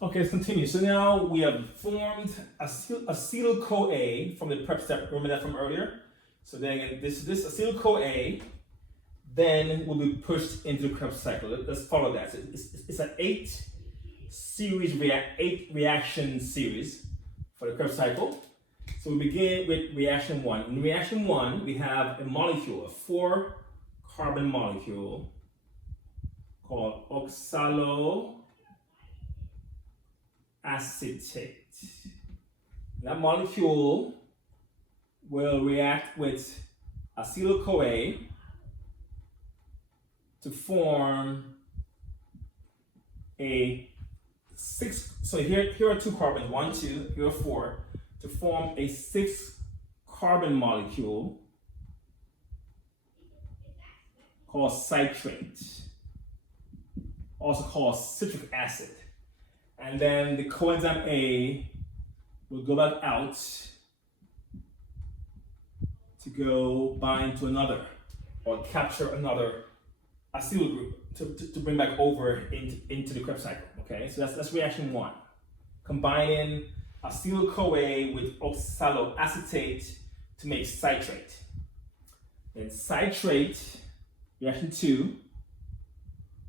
Okay, let's continue. So now we have formed acetyl-CoA from the prep step. Remember that from earlier? So then again, this acetyl-CoA then will be pushed into the Krebs cycle. Let's follow that. So it's an 8 reaction series for the Krebs cycle. So we begin with reaction 1. In reaction 1, we have a molecule, a 4-carbon molecule called oxaloacetate. That molecule will react with acetyl-CoA to form a 6. So here are 2 carbons, 1, 2, here are 4, to form a 6-carbon molecule called citrate, also called citric acid. And then the coenzyme A will go back out to go bind to another or capture another acetyl group to bring back over into the Krebs cycle. Okay, so that's reaction 1, combining acetyl-CoA with oxaloacetate to make citrate. Then citrate, reaction 2,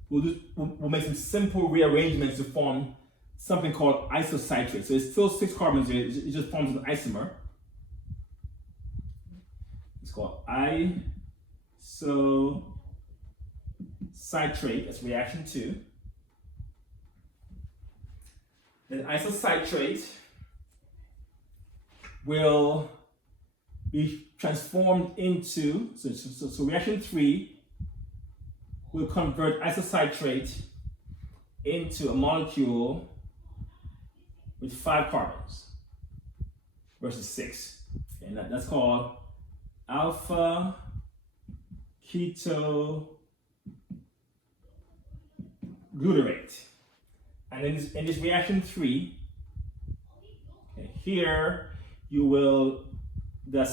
we'll make some simple rearrangements to form something called isocitrate. So it's still 6 carbons here, it just forms an isomer. It's called isocitrate, that's reaction 2. Then isocitrate will be transformed into, so reaction 3 will convert isocitrate into a molecule with 5 carbons versus 6. And that's called alpha ketoglutarate. And in this reaction 3, okay, here you will, the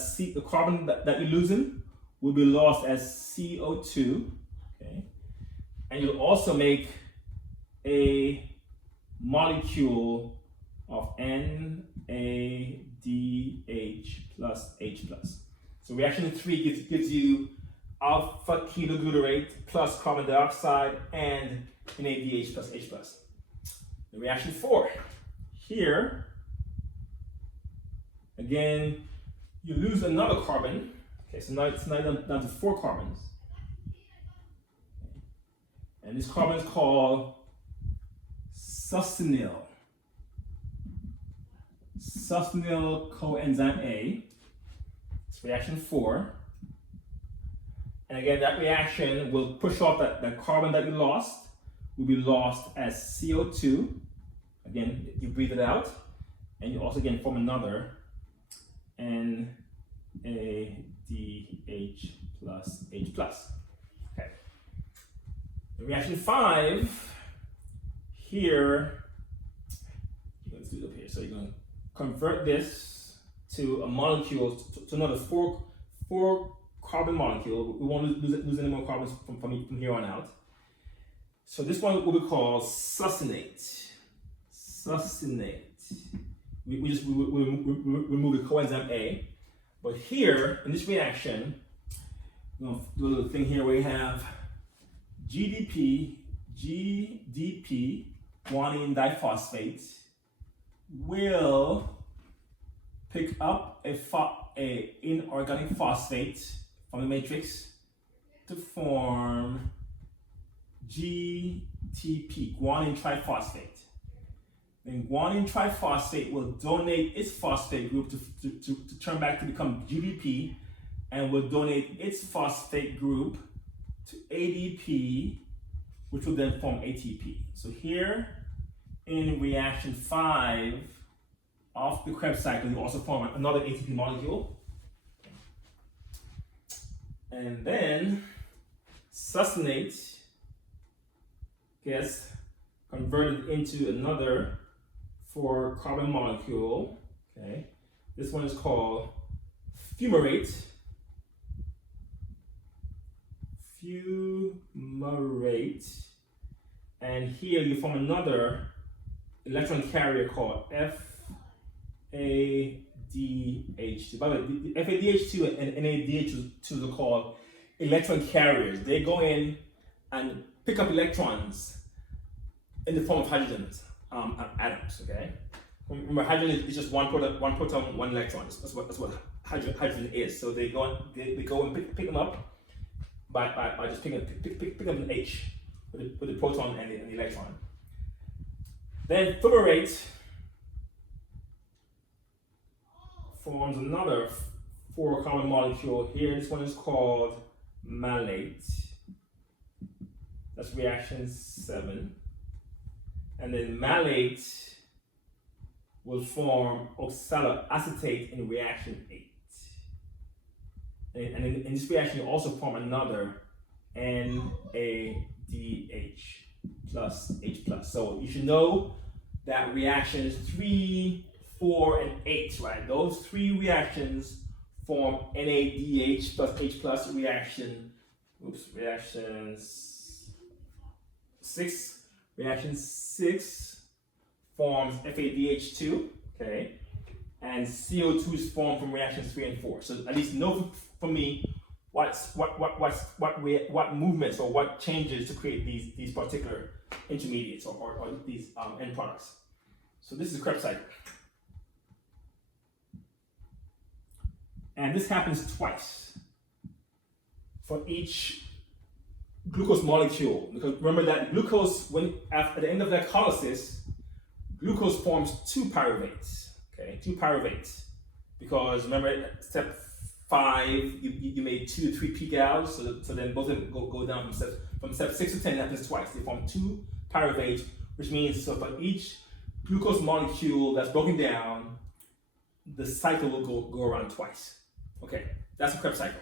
carbon that you're losing will be lost as CO2, okay? And you'll also make a molecule of NADH plus H plus. So reaction 3 gives you alpha ketoglutarate plus carbon dioxide and NADH plus H plus. The reaction 4, here, again, you lose another carbon. Okay, so now it's down to 4 carbons. And this carbon is called succinyl coenzyme A. It's reaction 4. And again, that reaction will push off that carbon that you lost, will be lost as CO2. Again, you breathe it out, and you also again form another NADH plus H plus. Okay. The reaction 5 here, let's do it up here. So you're going to convert this to a molecule, to another 4 carbon molecule. We won't lose any more carbons from here on out. So this one will be called succinate. We remove the coenzyme A. But here, in this reaction, we're going to do a little thing here where we have GDP, guanine diphosphate, will pick up a inorganic phosphate from the matrix to form GTP, guanine triphosphate. Then guanine triphosphate will donate its phosphate group to turn back to become GDP, and will donate its phosphate group to ADP, which will then form ATP. So here in reaction 5 of the Krebs cycle, you also form another ATP molecule. And then succinate gets converted into another 4-carbon molecule. Okay, this one is called fumarate. And here you form another electron carrier called FADH2. By the way, the FADH2 and NADH2 are called electron carriers. They go in and pick up electrons in the form of hydrogens, atoms. Okay. Remember, hydrogen is just one proton, one electron. That's what hydrogen is. So they go and pick them up by just pick up an H with the proton and the electron. Then fumarate forms another 4-carbon molecule here. This one is called malate. That's reaction 7. And then malate will form oxaloacetate in reaction 8. And in this reaction, you also form another NADH plus H plus. So you should know that reactions 3, 4, and 8, right? Those 3 reactions form NADH plus H plus reaction 6. Reaction 6 forms FADH2, okay? And CO2 is formed from reactions 3 and 4. So at least know for me what movements or what changes to create these particular intermediates or these end products. So this is the Krebs cycle. And this happens twice for each glucose molecule. Because remember that glucose, at the end of glycolysis, glucose forms 2 pyruvates. Okay, 2 pyruvates. Because remember at step 5, you made 2 to 3 pGals, so then both of them go down from step 6 to 10. It happens twice. They form 2 pyruvates, which means so for each glucose molecule that's broken down, the cycle will go around twice. Okay, that's the Krebs cycle.